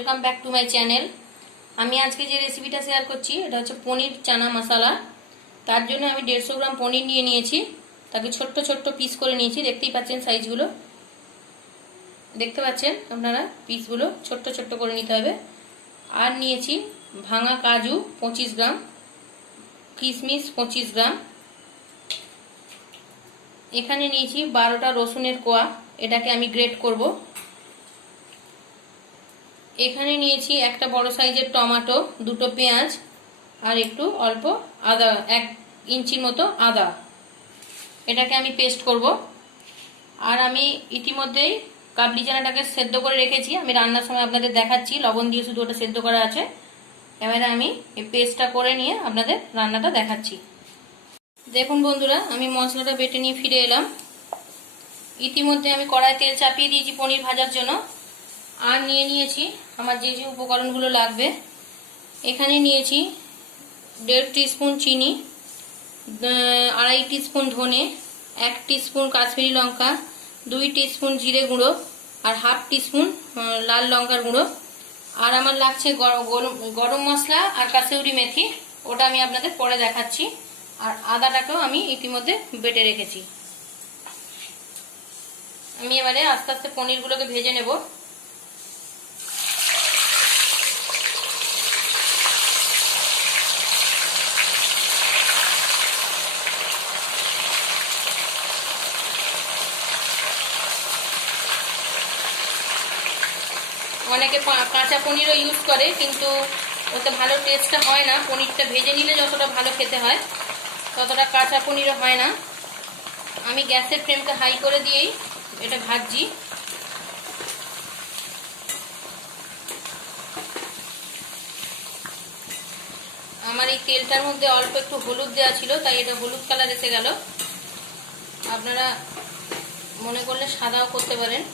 Welcome back to my channel. আমি আজকে যে রেসিপিটা শেয়ার করছি এটা হচ্ছে পনির চানা মশলা। তার জন্য আমি 150 গ্রাম পনির নিয়ে নিয়েছি, তাকে ছোট্ট ছোট্ট পিস করে নিয়েছি। দেখতেই পাচ্ছেন সাইজগুলো, দেখতে পাচ্ছেন আপনারা, পিসগুলো ছোট্ট ছোট্ট করে নিতে হবে। আর নিয়েছি ভাঙা কাজু 25 গ্রাম, কিশমিশ 25 গ্রাম। এখানে নিয়েছি 12টা রসুনের কোয়া, এটাকে আমি গ্রেট করব। এখানে নিয়েছি একটা বড় সাইজের টমেটো, দুটো পেঁয়াজ আর একটু অল্প আদা, 1 ইঞ্চির মতো আদা, এটাকে আমি পেস্ট করব। আর আমি ইতিমধ্যেই কাবলি চানাটাকে সেদ্ধ করে রেখেছি, আমি রান্নার সময় আপনাদের দেখাচ্ছি, লবণ দিয়ে শুধু ওটা সেদ্ধ করা আছে। এবারে আমি এই পেস্টটা করে নিয়ে আপনাদের রান্নাটা দেখাচ্ছি। দেখুন বন্ধুরা, আমি মশলাটা বেটে নিয়ে ফিরে এলাম। ইতিমধ্যে আমি কড়াই তেল চাপিয়ে দিয়েছি পনির ভাজার জন্য। আর নিয়ে নিয়েছি আমার যে যে উপকরণগুলো লাগবে। এখানে নিয়েছি 1.5 টিস্পুন চিনি, 2.5 টিস্পুন ধনে, 1 টিস্পুন কাশ্মীরি লঙ্কা, 2 টিস্পুন জিরে গুঁড়ো আর 1/2 টিস্পুন লাল লঙ্কার গুঁড়ো। আর আমার লাগছে গরম মশলা আর কাসুরি মেথি, ওটা আমি আপনাদের পরে দেখাচ্ছি। আর আদাটাকেও আমি ইতিমধ্যে বেটে রেখেছি। আমি এবারে আস্তে আস্তে পনিরগুলোকে ভেজে নেব। অনেকে কাঁচা পনিরও ইউজ করে, কিন্তু ওতে ভালো টেস্টটা হয় না। পনিরটা ভেজে নিলে যতটা ভালো খেতে হয় ততটা কাঁচা পনিরও হয় না। আমি গ্যাসের ফ্লেমটা হাই করে দিয়েই এটা ভাজছি। আমার এই তেলটার মধ্যে অল্প একটু হলুদ দেওয়া ছিল, তাই এটা হলুদ কালার এসে গেল। আপনারা মনে করলে সাদাও করতে পারেন।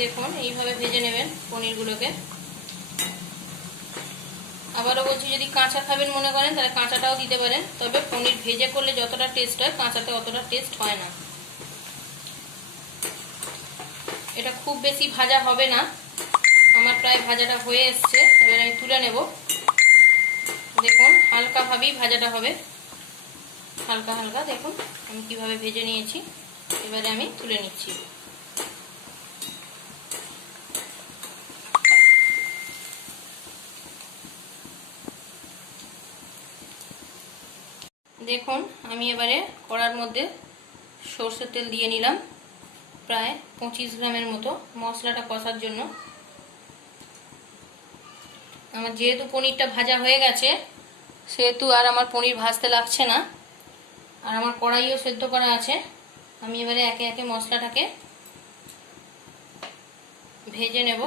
দেখুন এইভাবে ভেজে নেবেন পনিরগুলোকে। আবারও বলছি, যদি কাঁচা খাবেন মনে করেন তাহলে কাঁচাটাও দিতে পারেন, তবে পনির ভেজে করলে যতটা টেস্ট হয় কাঁচাতে অতটা টেস্ট হয় না। এটা খুব বেশি ভাজা হবে না, আমার প্রায় ভাজাটা হয়ে এসছে। এবার আমি তুলে নেব। দেখুন হালকাভাবেই ভাজাটা হবে, হালকা হালকা। দেখুন আমি কিভাবে ভেজে নিয়েছি, এবারে আমি তুলে নিচ্ছি। দেখুন আমি এবারে কড়ার মধ্যে সরষের তেল দিয়ে নিলাম, প্রায় 25 গ্রামের মতো, মশলাটা কষার জন্য। আমার যেহেতু পনিরটা ভাজা হয়ে গেছে সেহেতু আর আমার পনির ভাজতে লাগছে না, আর আমার কড়াইও সেদ্ধ করা আছে। আমি এবারে একে একে মশলাটাকে ভেজে নেব।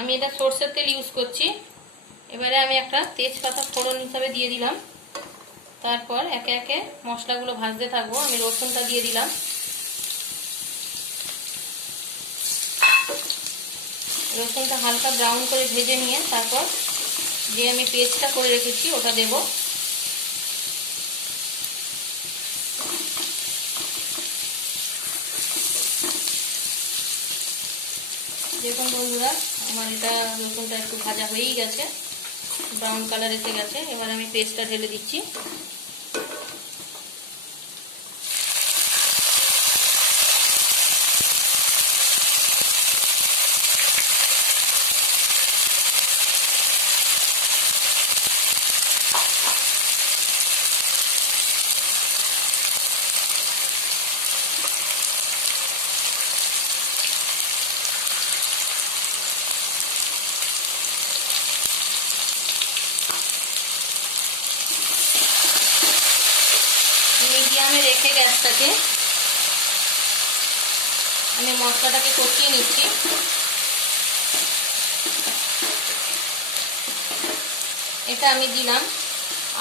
আমি এটা সরষের তেল ইউজ করছি। এবারে আমি একটা তেজপাতা ফোড়ন হিসাবে দিয়ে দিলাম। তারপর একে একে মশলাগুলো ভাজতে থাকবো। আমি রসুনটা দিয়ে দিলাম। রসুনটা হালকা ব্রাউন করে ভেজে নিয়ে তারপর যে আমি পেস্টটা করে রেখেছি ওটা দেব। দেখুন বন্ধুরা, আমার এটা রসুনটা একটু ভাজা হয়েই গেছে, ব্রাউন কালার এসে গেছে। এবার আমি পেস্টটা ঢেলে দিচ্ছি। মিডিয়ামে রেখে গ্যাসটাকে আমি মশলাটাকে কষিয়ে নিচ্ছি। এটা আমি দিলাম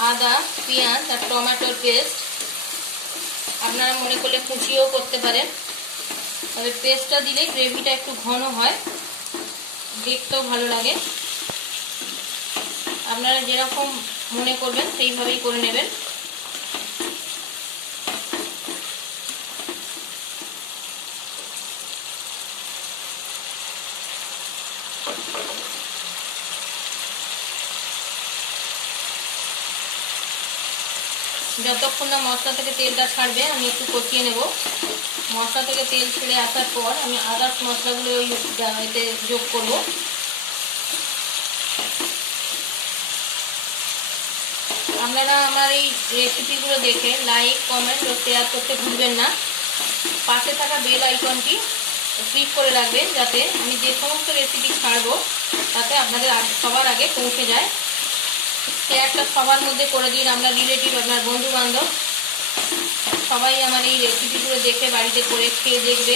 আদা, পেঁয়াজ আর টমেটোর পেস্ট। আপনারা মনে করলে কুচিও করতে পারেন, তবে পেস্টটা দিলে গ্রেভিটা একটু ঘন হয়, দেখতেও ভালো লাগে। আপনারা যেরকম মনে করবেন সেইভাবেই করে নেবেন। যতক্ষণ না মশলা থেকে তেলটা ছাড়বে আমি একটু কষিয়ে নেব। মশলা থেকে তেল ছেড়ে আসার পর আমি আদার্স মশলাগুলো এতে যোগ করব। আপনারা আমার এই রেসিপিগুলো দেখে লাইক, কমেন্ট ও শেয়ার করতে ভুলবেন না। পাশে থাকা বেল আইকনটি ক্লিক করে রাখবেন, যাতে আমি যে সমস্ত রেসিপি ছাড়বো তাতে আপনাদের সবার আগে পৌঁছে যায়। শেয়ারটা সবার মধ্যে করে দিন, আপনার রিলেটিভ, আপনার বন্ধু বান্ধব সবাই আমার এই রেসিপিগুলো দেখে বাড়িতে করে খেয়ে দেখবে।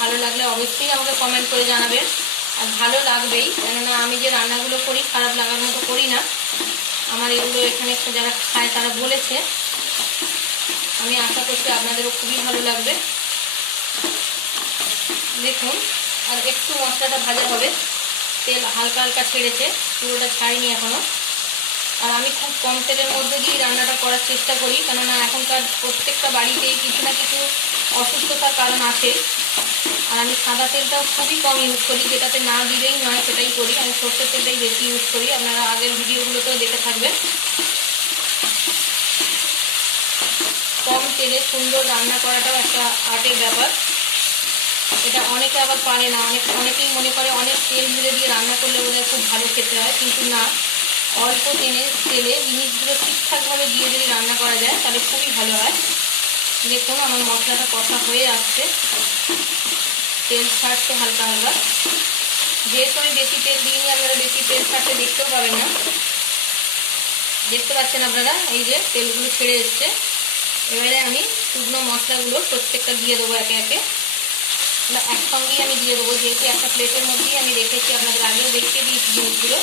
ভালো লাগলে অবশ্যই আমাকে কমেন্ট করে জানাবেন। আর ভালো লাগবেই, কেননা আমি যে রান্নাগুলো করি খারাপ লাগার মতো করি না। আমার এগুলো এখানে যারা খায় তারা বলেছে, আমি আশা করছি আপনাদেরও খুবই ভালো লাগবে। দেখুন, আর একটু মশলাটা ভাজা হবে, তেল হালকা হালকা ছেড়েছে, পুরোটা ছাড়িনি এখনও। আর আমি খুব কম তেলের মধ্যে দিয়ে রান্নাটা করার চেষ্টা করি, কেননা এখনকার প্রত্যেকটা বাড়িতেই কিছু না কিছু অসুস্থতার কারণ আছে। আর আমি সাদা তেলটাও খুবই কম ইউজ করি, যেটাতে না দিলেই নয় সেটাই করি। আমি সর্ষের তেলটাই বেশি ইউজ করি, আপনারা আগের ভিডিওগুলোতেও দেখে থাকবেন। কম তেলে সুন্দর রান্না করাটাও একটা আর্টের ব্যাপার। এটা অনেকে আবার পারে না, অনেকেই মনে করে অনেক তেল ঢেলে দিয়ে রান্না করলে বোধহয় খুব ভালো খেতে হয়, কিন্তু না, অল্প তেলে জিনিসগুলো ঠিকঠাকভাবে দিয়ে যদি রান্না করা যায় তাহলে খুবই ভালো হয়। দেখুন আমার মশলাটা কষা হয়ে আসছে, তেল ছাড়ছে হালকা হালকা। যেহেতু আমি বেশি তেল দিইনি, আপনারা বেশি তেল ছাড়তে দেখতেও পাবেন না। দেখতে পাচ্ছেন আপনারা, এই যে তেলগুলো ছেড়ে এসছে। এবারে আমি শুকনো মশলাগুলো প্রত্যেকটা দিয়ে দেবো একে একে, একসঙ্গেই আমি দিয়ে দেবো, যেহেতু একটা প্লেটের মধ্যেই আমি রেখেছি। আপনাদের আগেও দেখিয়ে দিয়েছি জিনিসগুলো,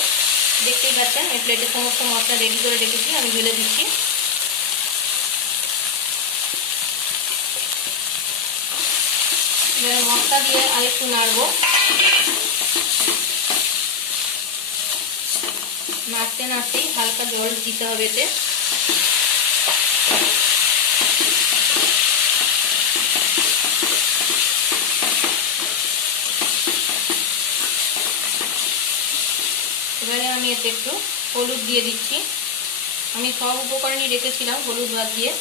দেখতেই পাচ্ছেন। এই প্লেটে সমস্ত মশলা রেডি করে রেখেছি, আমি ঢেলে দিচ্ছি। এবারে মশলা দিয়ে আরেকটু নাড়বো। নাড়তে নাড়তেই হালকা জল দিতে হবে এতে। এবারে আমি এতে একটু হলুদ দিয়ে দিচ্ছি। আমি সব উপকরণই রেখেছিলাম হলুদ বাদ দিয়ে।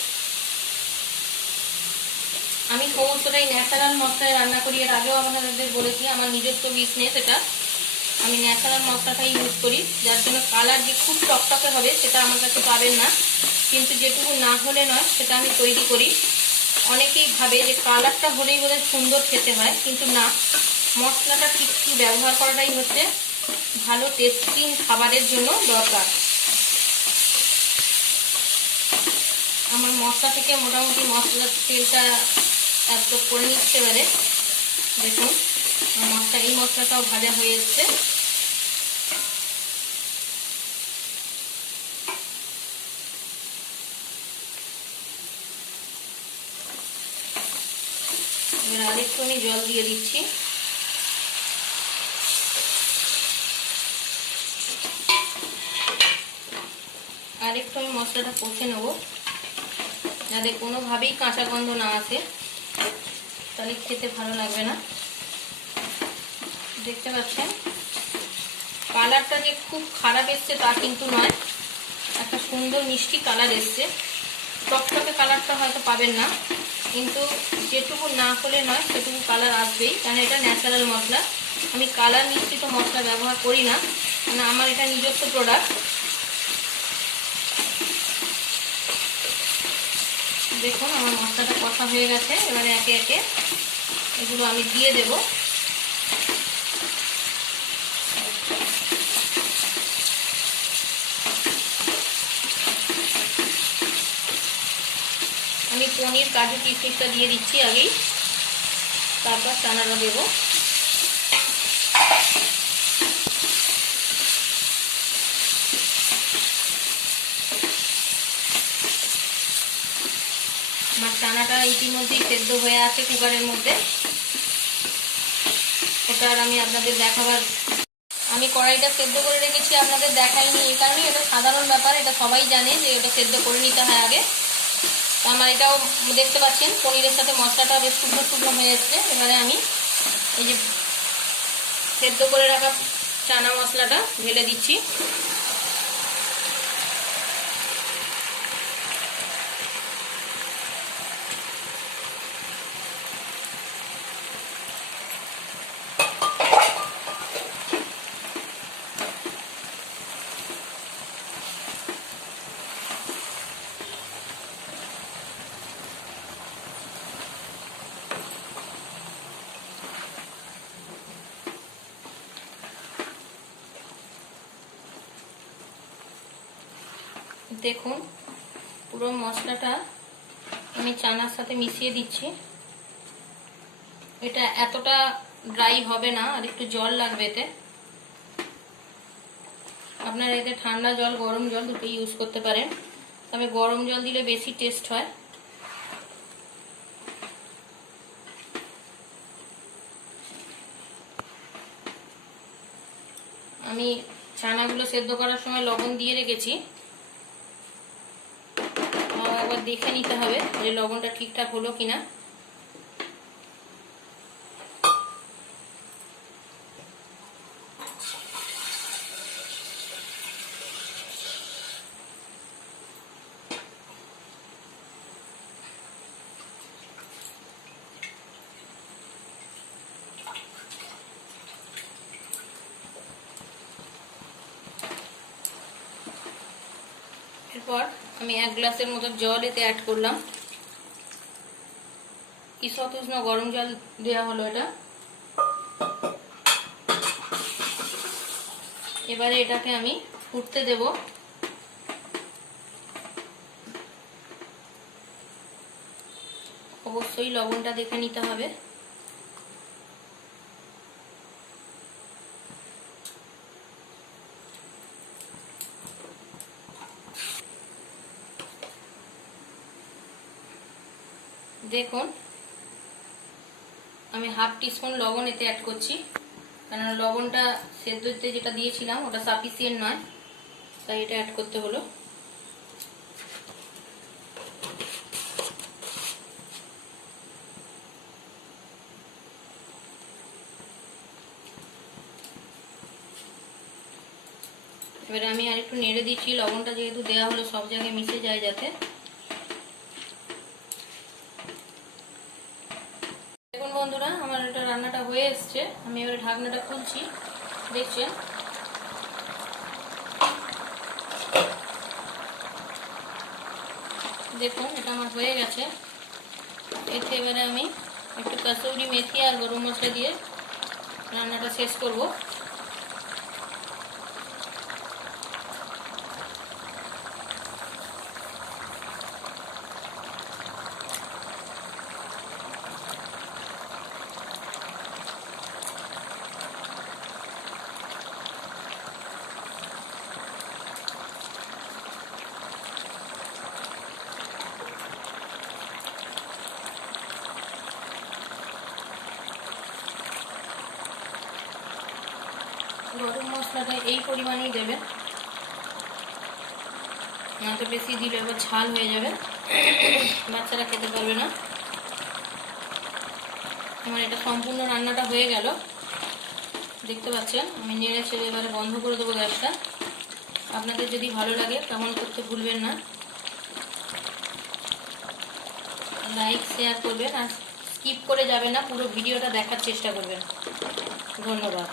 আমি সমস্তটাই ন্যাচারাল মশলায় রান্না করি, এর আগেও আপনাদের বলেছি, আমার নিজস্ব বিজনেস এটা। আমি ন্যাচারাল মশলাটাই ইউজ করি, যার জন্য কালার যে খুব টকটকে হবে সেটা আমার কাছে পাবেন না, কিন্তু যেটুকু না হলে নয় সেটা আমি তৈরি করি। অনেকেই ভাবে যে কালারটা হলেই বোধহয় সুন্দর খেতে হয়, কিন্তু না, মশলাটা ঠিক কি ব্যবহার করাটাই হচ্ছে ভালো টেস্টি খাবারের জন্য দরকার। আমার মশলা থেকে মোটামুটি মশলার তেলটা অ্যাবজর্ব করে নিচ্ছে। এবারে দেখুন এই মশলাটাও ভাজা হয়ে এসছে। এবার আরেকটু আমি জল দিয়ে দিচ্ছি। আরেকটু আমি মশলাটা কষে নেব, যাতে কোনোভাবেই কাঁচা গন্ধ না আসে, তাহলে খেতে ভালো লাগবে না। দেখতে পাচ্ছেন কালারটা যে খুব খারাপ এসছে তা কিন্তু নয়, একটা সুন্দর মিষ্টি কালার এসছে। টকটকে কালারটা হয়তো পাবেন না, কিন্তু যেটুকু না হলে নয় সেটুকু কালার আসবেই, কারণ এটা ন্যাচারাল মশলা। আমি কালার মিশ্রিত মশলা ব্যবহার করি না, কারণ আমার এটা নিজস্ব প্রোডাক্ট। দেখুন আমার মশলাটা কষা হয়ে গেছে। এবারে একে একে এগুলো আমি দিয়ে দেব। আমি পনির, কাজু, কিশমিশটা দিয়ে দিচ্ছি আগেই, তারপর চানাটা দেব। আমার চানাটা ইতিমধ্যেই সেদ্ধ হয়ে আছে কুকারের মধ্যে। ওটা আর আমি আপনাদের দেখাবার, আমি কড়াইটা সেদ্ধ করে রেখেছি, আপনাদের দেখাইনি এই কারণে। এটা সাধারণ ব্যাপার, এটা সবাই জানে যে ওটা সেদ্ধ করে নিতে হয় আগে। তো আমার এটাও দেখতে পাচ্ছেন পনিরের সাথে মশলাটা বেশ শুকনো শুকনো হয়ে যাচ্ছে। এবারে আমি এই যে সেদ্ধ করে রাখা চানা মশলাটা ঢেলে দিচ্ছি। দেখুন পুরো মশলাটা আমি চানার সাথে মিশিয়ে দিচ্ছি। এটা এতটা ড্রাই হবে না, আর একটু জল লাগবে এতে। আপনারা এতে ঠান্ডা জল গরম জল দুটো ইউজ করতে পারেন, তবে গরম জল দিলে বেশি টেস্ট হয়। আমি চানাগুলো সেদ্ধ করার সময় লবণ দিয়ে রেখেছি, একবার দেখে নিতে হবে যে লবণটা ঠিকঠাক হলো কিনা। এরপর আমি 1 গ্লাসের মতো জল এতে অ্যাড করলাম। ঈষৎ উষ্ণ গরম জল দেওয়া হলো এটা। এবারে এটাকে আমি ফুটতে দেব। অবশ্যই লবণটা দেখে নিতে হবে। দেখুন আমি হাফ টিস্পুন লবণ এতে অ্যাড করছি, কারণ লবণটা সেদ্ধতে যেটা দিয়েছিলাম ওটা সাফিসিয়েন্ট নয়, তাই এটা অ্যাড করতে হলো। এবারে আমি আর একটু নেড়ে দিচ্ছি, লবণটা যেহেতু দেওয়া হলো সব জায়গায় মিশে যায় যাতে। দেখুন বন্ধুরা আমার এটা রান্নাটা হয়ে এসছে। আমি এবারে ঢাকনাটা খুলছি, দেখছেন দেখুন এটা আমার হয়ে গেছে। এতে এবারে আমি একটু কাসুরি মেথি আর গরম মশলা দিয়ে রান্নাটা শেষ করব। গরম মশলাটা এই পরিমাণেই দেবেন, না তো বেশি দিলে আবার ঝাল হয়ে যাবে, বাচ্চারা খেতে পারবে না। আমার এটা সম্পূর্ণ রান্নাটা হয়ে গেল, দেখতে পাচ্ছেন। আমি নেড়ে ছেড়ে এবারে বন্ধ করে দেবো গ্যাসটা। আপনাদের যদি ভালো লাগে কমেন্ট করতে ভুলবেন না, লাইক শেয়ার করবেন আর স্কিপ করে যাবেন না, পুরো ভিডিওটা দেখার চেষ্টা করবেন। ধন্যবাদ।